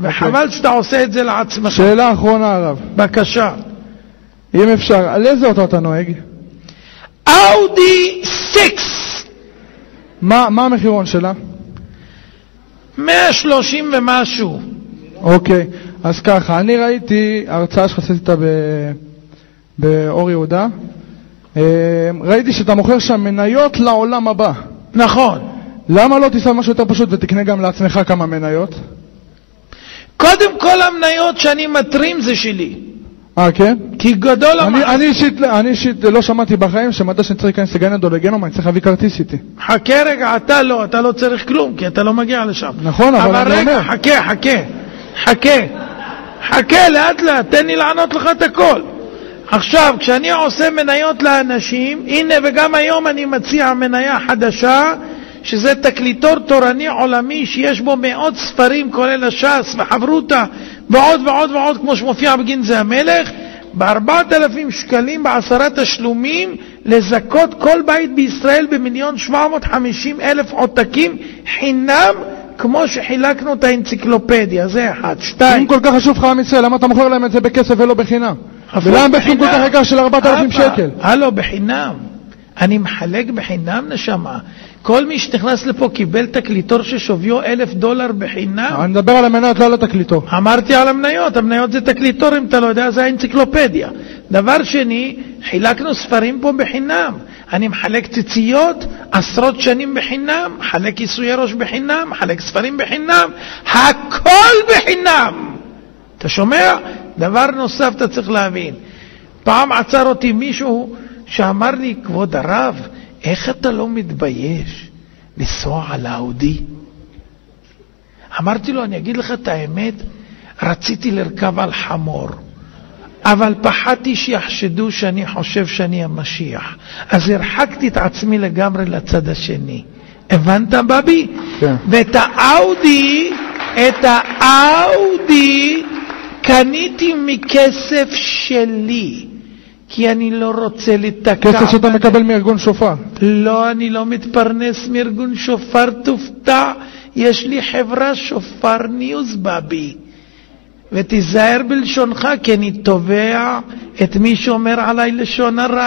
וחבל שאתה עושה את זה לעצמך. שאלה אחרונה הרב. בבקשה. אם אפשר, על איזה אוטו אתה נוהג? אאודי 6. מה המחירון שלה? 130 ומשהו. אוקיי, אז ככה, אני ראיתי הרצאה שחסיתי באור יהודה, ראיתי שאתה מוכר שם מניות לעולם הבא. נכון. למה לא תיסע משהו יותר פשוט ותקנה גם לעצמך כמה מניות? קודם כל המניות שאני מטרים זה שלי. כן? כי גדול אני אישית לא שמעתי בחיים שמדע שאני צריך להיכנס לגנד או לגנום, אני צריך להביא כרטיס איתי. חכה רגע, אתה לא צריך כלום, כי אתה לא מגיע לשם. נכון, אבל אני אומר. חכה, לאט לאט, תן לי לענות לך את הכל. עכשיו, כשאני עושה מניות לאנשים, הנה וגם היום אני מציע מניה חדשה, שזה תקליטור תורני עולמי שיש בו מאות ספרים כולל הש"ס וחברותה ועוד ועוד ועוד כמו שמופיע בגנזי המלך, ב4,000 שקלים ב10 תשלומים, לזכות כל בית בישראל ב1,750,000 עותקים חינם, כמו שחילקנו את האנציקלופדיה. זה אחד. 2. אם כל כך חשוב לך עם ישראל, למה אתה מוכר להם את זה בכסף ולא בחינם? ולמה בסכום כל כך יקר של 4,000 שקל? הלו, בחינם. אני מחלק בחינם, נשמה. כל מי שנכנס לפה קיבל תקליטור ששוויו $1,000 בחינם. אני מדבר על המניות, לא על התקליטור. אמרתי על המניות. המניות זה תקליטור, אם אתה לא יודע, זה האנציקלופדיה. דבר שני, חילקנו ספרים פה בחינם. אני מחלק ציציות עשרות שנים בחינם, מחלק כיסויי ראש בחינם, מחלק ספרים בחינם, הכל בחינם. אתה שומע? דבר נוסף אתה צריך להבין. פעם עצר אותי מישהו שאמר לי, כבוד הרב, איך אתה לא מתבייש לנסוע על האודי? אמרתי לו, אני אגיד לך את האמת, רציתי לרכב על חמור, אבל פחדתי שיחשדו שאני חושב שאני המשיח, אז הרחקתי את עצמי לגמרי לצד השני. הבנת, בבי? כן. ואת האאודי קניתי מכסף שלי, כי אני לא רוצה לתקע. כסף שאתה מקבל מארגון שופר. לא, אני לא מתפרנס מארגון שופר, תופתע. יש לי חברה שופר ניוז, בבי. ותיזהר בלשונך, כי אני תובע את מי שאומר עליי לשון הרע.